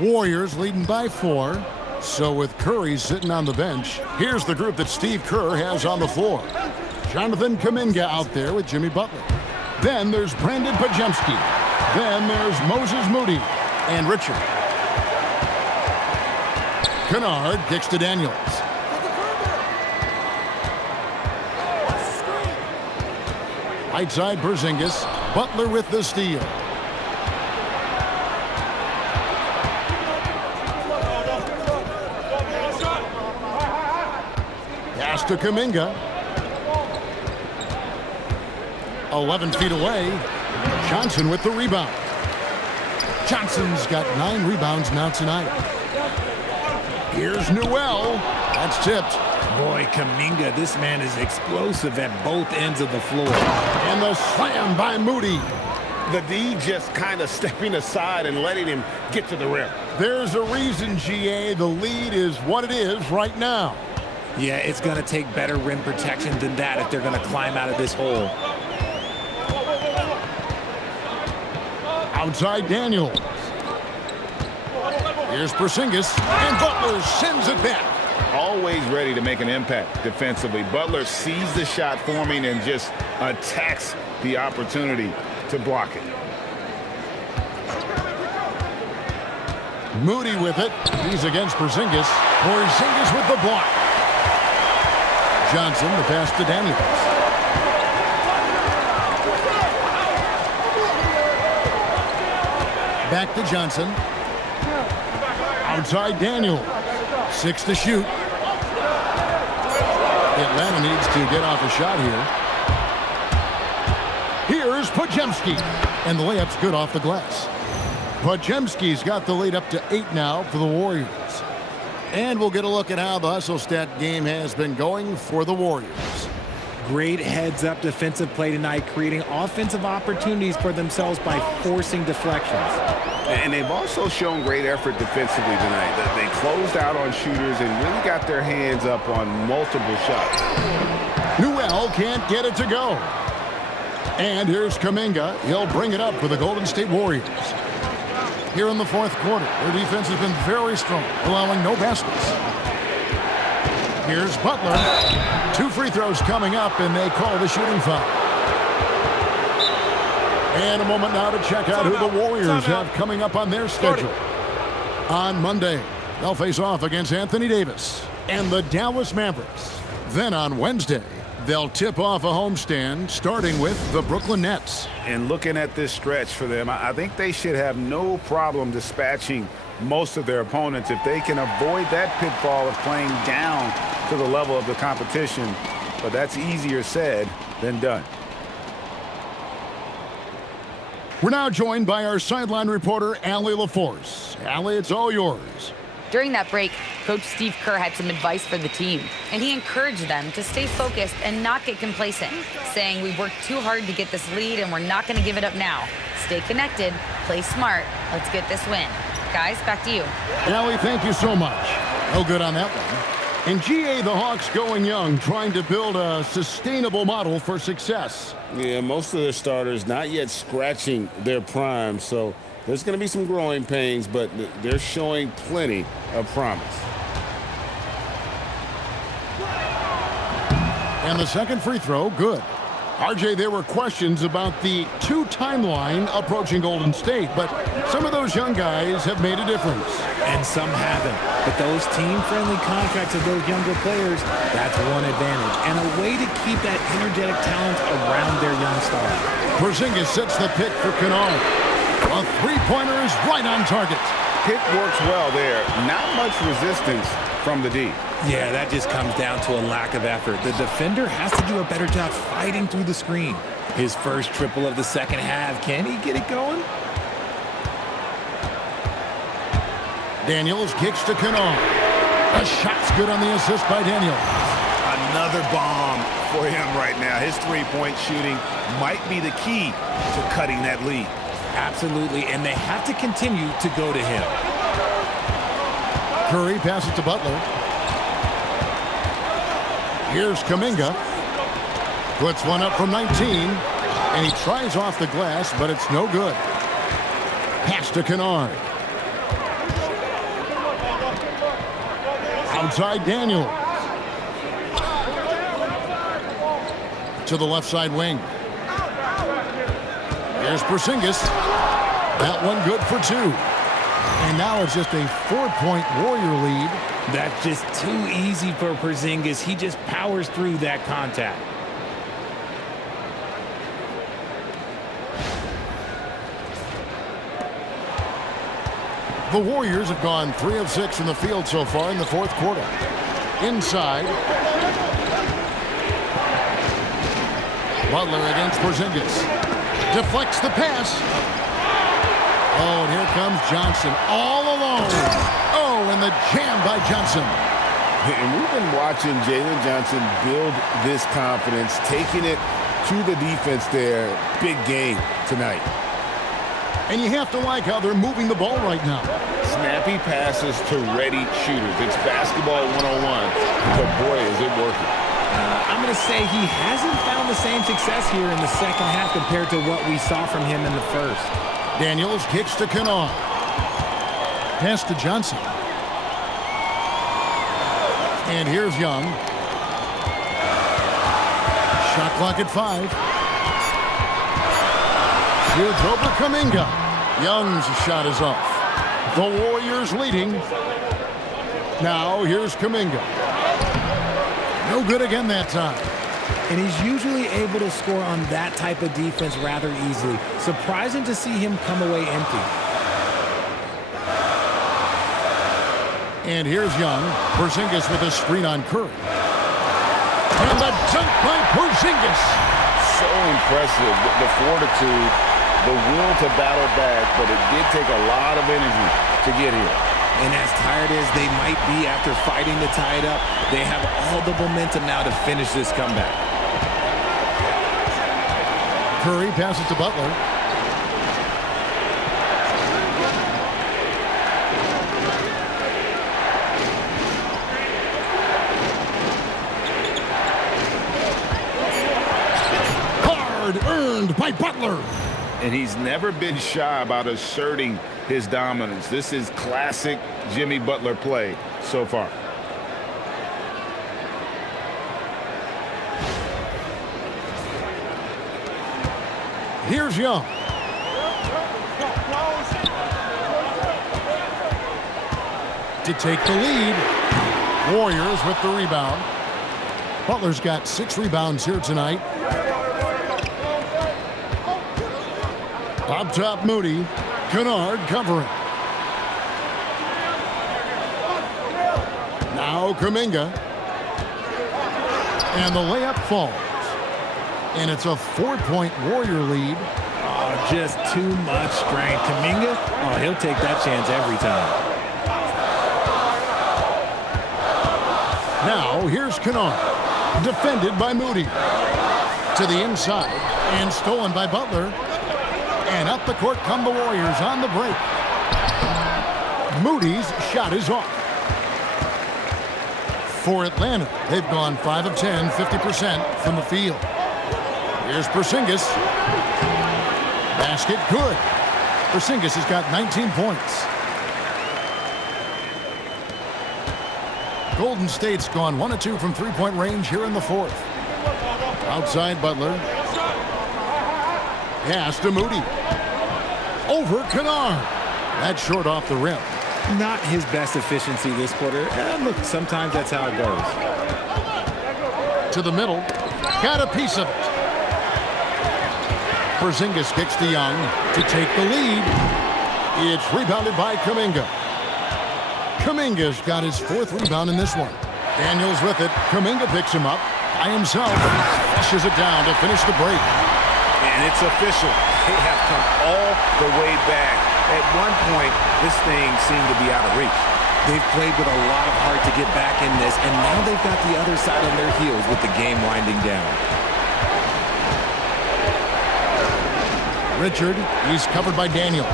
Warriors leading by 4. So with Curry sitting on the bench, here's the group that Steve Kerr has on the floor. Jonathan Kuminga out there with Jimmy Butler. Then there's Brandon Pajemski. Then there's Moses Moody and Richard. Kennard kicks to Daniels. Right side Porzingis. Butler with the steal. Pass to Kuminga. 11 feet away. Johnson with the rebound. Johnson's got 9 rebounds now tonight. Here's Newell. That's tipped. Boy, Kuminga, this man is explosive at both ends of the floor. And the slam by Moody. The D just kind of stepping aside and letting him get to the rim. There's a reason, GA, the lead is what it is right now. Yeah, it's going to take better rim protection than that if they're going to climb out of this hole. Outside Daniels. Here's Porzingis, and Butler sends it back. Always ready to make an impact defensively. Butler sees the shot forming and just attacks the opportunity to block it. Moody with it. He's against Porzingis. Porzingis with the block. Johnson, the pass to Daniels. Back to Johnson. Outside Daniel. 6 to shoot. Atlanta needs to get off a shot here. Here's Pajemski. And the layup's good off the glass. Pajemski's got the lead up to 8 now for the Warriors. And we'll get a look at how the hustle stat game has been going for the Warriors. Great heads-up defensive play tonight, creating offensive opportunities for themselves by forcing deflections. And they've also shown great effort defensively tonight. They closed out on shooters and really got their hands up on multiple shots. Newell can't get it to go. And here's Kuminga. He'll bring it up for the Golden State Warriors. Here in the fourth quarter, their defense has been very strong, allowing no baskets. Here's Butler. 2 free throws coming up, and they call the shooting foul. And a moment now to check out who the Warriors have coming up on their schedule. On Monday, they'll face off against Anthony Davis and the Dallas Mavericks. Then on Wednesday, they'll tip off a homestand, starting with the Brooklyn Nets. And looking at this stretch for them, I think they should have no problem dispatching most of their opponents if they can avoid that pitfall of playing down to the level of the competition. But that's easier said than done. We're now joined by our sideline reporter, Allie LaForce. Allie, it's all yours. During that break, Coach Steve Kerr had some advice for the team, and he encouraged them to stay focused and not get complacent, saying we worked too hard to get this lead and we're not going to give it up now. Stay connected, play smart, let's get this win. Guys, back to you. Allie, thank you so much. No good on that one. In GA, the Hawks going young, trying to build a sustainable model for success. Yeah, most of their starters not yet scratching their prime, so there's going to be some growing pains, but they're showing plenty of promise. And the second free throw, good. RJ, there were questions about the 2 timeline approaching Golden State, but some of those young guys have made a difference. And some haven't. But those team-friendly contracts of those younger players, that's one advantage. And a way to keep that energetic talent around their young star. Porzingis sets the pick for Kennard. A three-pointer is right on target. Pick works well there. Not much resistance from the D. Yeah, that just comes down to a lack of effort. The defender has to do a better job fighting through the screen. His first triple of the second half. Can he get it going? Daniels kicks to Kennard. A shot's good on the assist by Daniels. Another bomb for him right now. His three-point shooting might be the key to cutting that lead. Absolutely, and they have to continue to go to him. Curry passes to Butler. Here's Kuminga. Puts one up from 19. And he tries off the glass, but it's no good. Pass to Kennard. Outside Daniels. To the left side wing. Here's Porzingis. That one good for 2. And now it's just a 4-point Warrior lead. That's just too easy for Porzingis. He just powers through that contact. The Warriors have gone 3 of 6 from the field so far in the fourth quarter. Inside. Butler against Porzingis. Deflects the pass. Oh, and here comes Johnson all alone. Oh, and the jam by Johnson. And we've been watching Jalen Johnson build this confidence, taking it to the defense there. Big game tonight. And you have to like how they're moving the ball right now. Snappy passes to ready shooters. It's basketball 101, but boy, is it working. I'm going to say he hasn't found the same success here in the second half compared to what we saw from him in the first. Daniels kicks to Kennard. Pass to Johnson. And here's Young. Shot clock at 5. Shoots over Kuminga. Young's shot is off. The Warriors leading. Now here's Kuminga. No good again that time. And he's usually able to score on that type of defense rather easily. Surprising to see him come away empty. And here's Young. Porzingis with a screen on Curry. And the dunk by Porzingis. So impressive, the fortitude, the will to battle back, but it did take a lot of energy to get here. And as tired as they might be after fighting to tie it up, they have all the momentum now to finish this comeback. Curry passes to Butler. Hard earned by Butler. And he's never been shy about asserting his dominance. This is classic Jimmy Butler play so far. Here's Young. To take the lead. Warriors with the rebound. Butler's got 6 rebounds here tonight. Up top, Moody. Kennard covering. Now Kuminga. And the layup falls. And it's a 4-point Warrior lead. Oh, just too much strength. Kuminga, oh, he'll take that chance every time. Now here's Kennard. Defended by Moody. To the inside. And stolen by Butler. And up the court come the Warriors on the break. Moody's shot is off. For Atlanta, they've gone 5 of 10, 50% from the field. Here's Porzingis. Basket good. Porzingis has got 19 points. Golden State's gone 1 of 2 from 3-point range here in the fourth. Outside Butler. Pass to Moody. Over Kennard. That's short off the rim. Not his best efficiency this quarter. Look, sometimes that's how it goes. To the middle. Got a piece of it. Porzingis kicks to Young to take the lead. It's rebounded by Kuminga. Kuminga's got his 4th rebound in this one. Daniels with it. Kuminga picks him up by himself. Flushes it down to finish the break. And it's official. They have come all the way back. At one point, this thing seemed to be out of reach. They've played with a lot of heart to get back in this, and now they've got the other side on their heels with the game winding down. Richard, he's covered by Daniels.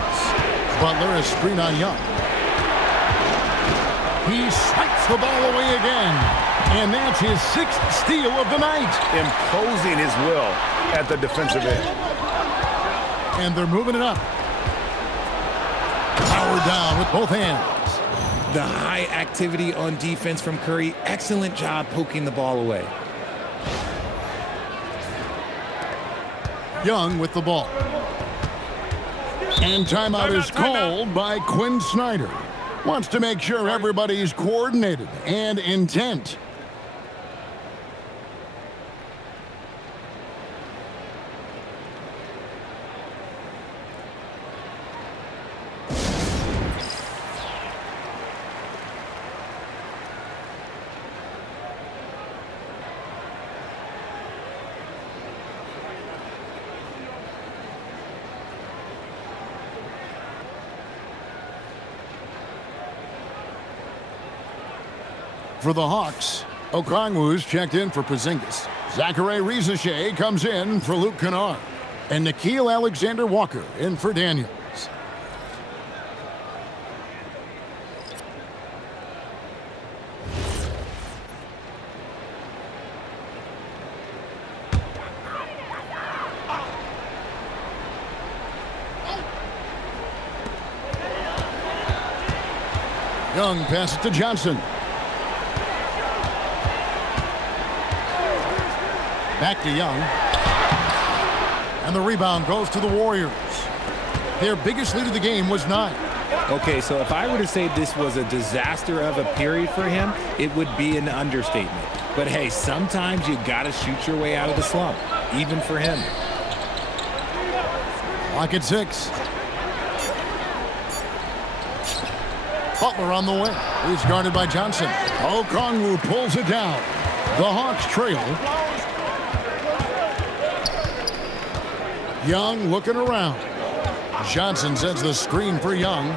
Butler is screen on Young. He swipes the ball away again. And that's his 6th steal of the night. Imposing his will at the defensive end. And they're moving it up. Power down with both hands. The high activity on defense from Curry. Excellent job poking the ball away. Young with the ball. And timeout is called by Quinn Snyder. Wants to make sure everybody's coordinated and intent. For the Hawks, Okongwu's checked in for Porzingis. Zachary Rizachet comes in for Luke Kennard. And Nickeil Alexander-Walker in for Daniels. Young passes to Johnson. Back to Young. And the rebound goes to the Warriors. Their biggest lead of the game was 9. Okay, so if I were to say this was a disaster of a period for him, it would be an understatement. But hey, sometimes you gotta shoot your way out of the slump, even for him. Clock at 6. Butler on the wing. He's guarded by Johnson. Okongwu pulls it down. The Hawks trail. Young looking around. Johnson sends the screen for Young.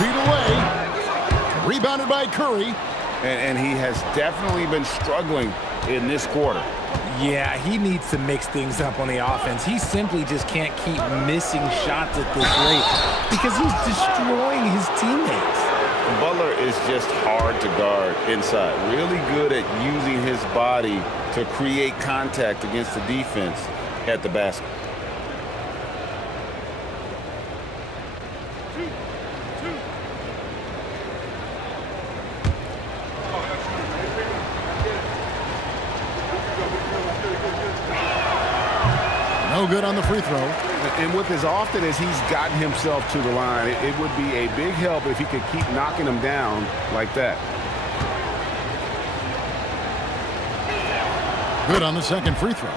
Feet away. Rebounded by Curry. And he has definitely been struggling in this quarter. Yeah, he needs to mix things up on the offense. He simply just can't keep missing shots at this rate because he's destroying his teammates. Butler is just hard to guard inside. Really good at using his body to create contact against the defense at the basket. No good on the free throw. And with as often as he's gotten himself to the line, it would be a big help if he could keep knocking them down like that. Good on the second free throw.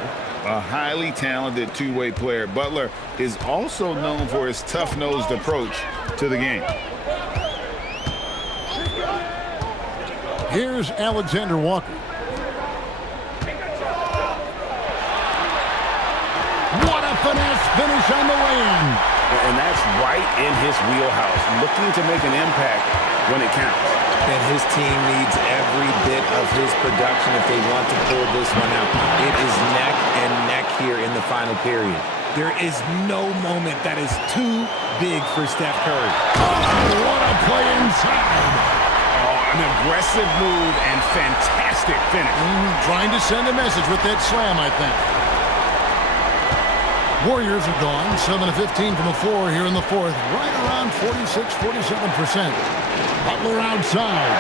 A highly talented two-way player. Butler is also known for his tough-nosed approach to the game. Here's Alexander Walker. What a finesse finish on the way-in. And that's right in his wheelhouse, looking to make an impact when it counts. And his team needs every bit of his production if they want to pull this one out. It is neck and neck here in the final period. There is no moment that is too big for Steph Curry. Oh, what a play inside. An aggressive move and fantastic finish. Trying to send a message with that slam, I think. Warriors are gone 7 of 15 from the floor here in the fourth. Right around 46-47%. Butler outside.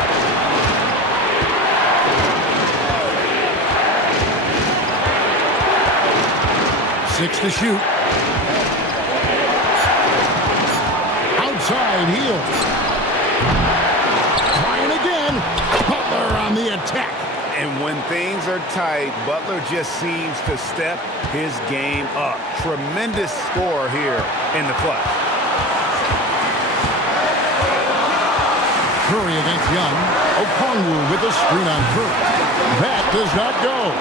Six to shoot. Outside heel. Trying again. Butler on the attack. And when things are tight, Butler just seems to step his game up. Tremendous score here in the clutch. Curry against Young. Okongwu with a screen on Curry. That does not go.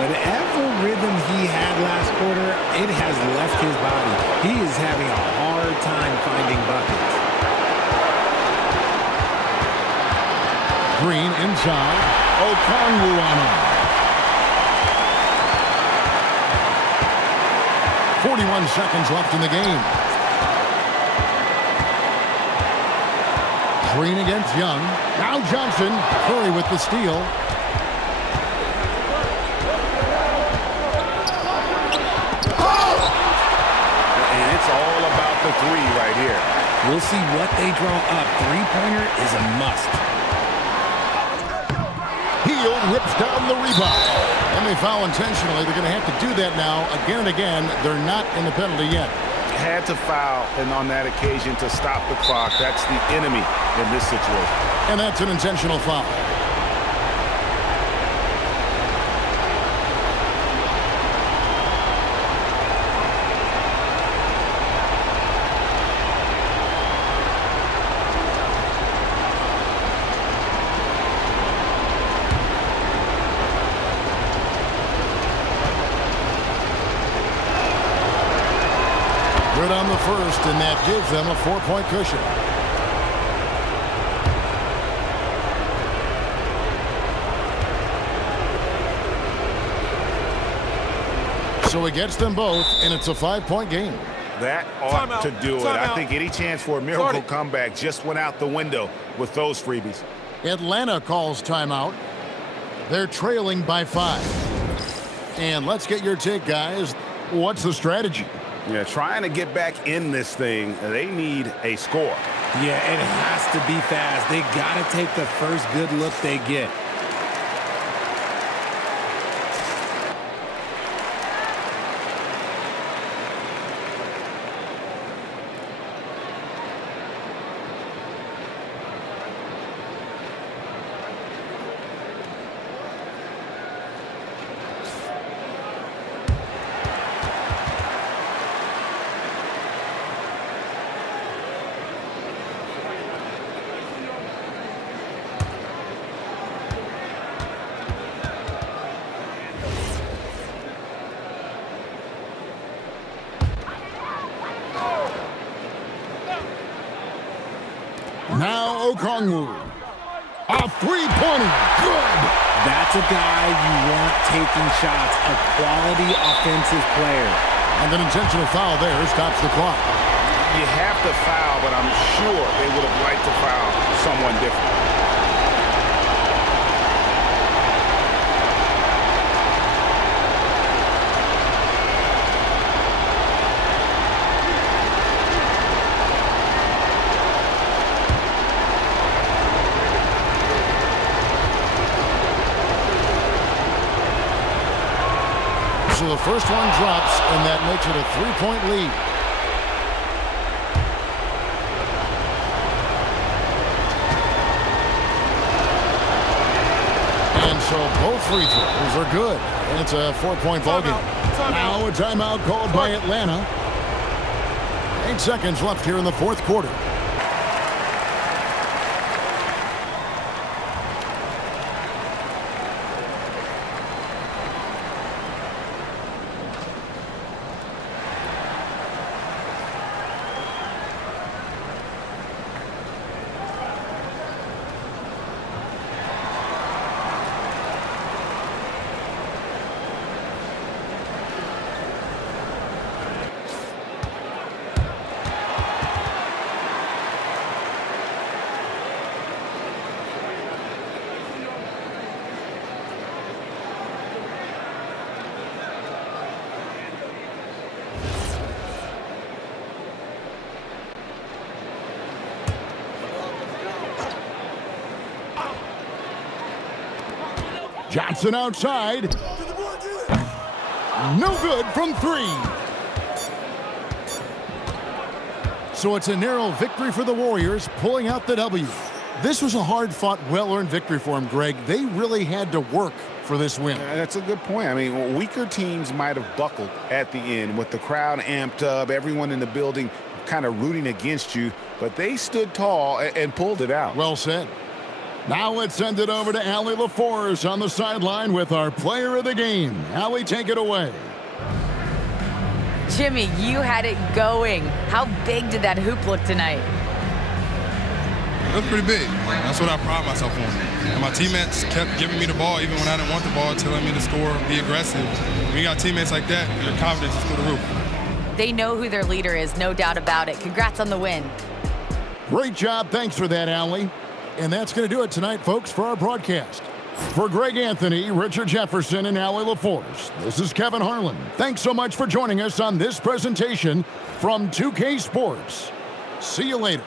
Whatever rhythm he had last quarter, it has left his body. He is having a hard time finding buckets. Green inside. Okongwu on him. 41 seconds left in the game. Green against Young. Now Johnson. Curry with the steal. three right here. We'll see what they draw up. Three-pointer is a must. Heel rips down the rebound. And they foul intentionally. They're going to have to do that now again and again. They're not in the penalty yet. Had to foul, and on that occasion to stop the clock. That's the enemy in this situation. And that's an intentional foul. Good on the first, and that gives them a 4-point cushion. So he gets them both, and it's a 5-point game. That ought to do it. I think any chance for a miracle comeback just went out the window with those freebies. Atlanta calls timeout. They're trailing by 5. And let's get your take, guys. What's the strategy? Yeah, trying to get back in this thing, they need a score. Yeah, it has to be fast. They got to take the first good look they get. Now Okongwu. A three-pointer. Good. That's a guy you want taking shots. A quality offensive player. And an intentional foul there stops the clock. You have to foul, but I'm sure they would have liked to foul someone different. So the first one drops, and that makes it a 3-point lead. And so both free throws are good. And it's a 4-point ball game. Now a timeout called by Atlanta. 8 seconds left here in the fourth quarter. Johnson outside. No good from 3. So it's a narrow victory for the Warriors, pulling out the W. This was a hard-fought, well-earned victory for them, Greg. They really had to work for this win. That's a good point. I mean, weaker teams might have buckled at the end with the crowd amped up, everyone in the building kind of rooting against you, but they stood tall and pulled it out. Well said. Now let's send it over to Allie LaForce on the sideline with our player of the game. Allie, take it away. Jimmy, you had it going. How big did that hoop look tonight? It was pretty big. That's what I pride myself on. And my teammates kept giving me the ball even when I didn't want the ball, telling me to score, be aggressive. When you got teammates like that, your confidence is through the roof. They know who their leader is, no doubt about it. Congrats on the win. Great job. Thanks for that, Allie. And that's going to do it tonight, folks, for our broadcast. For Greg Anthony, Richard Jefferson, and Allie LaForce, this is Kevin Harlan. Thanks so much for joining us on this presentation from 2K Sports. See you later.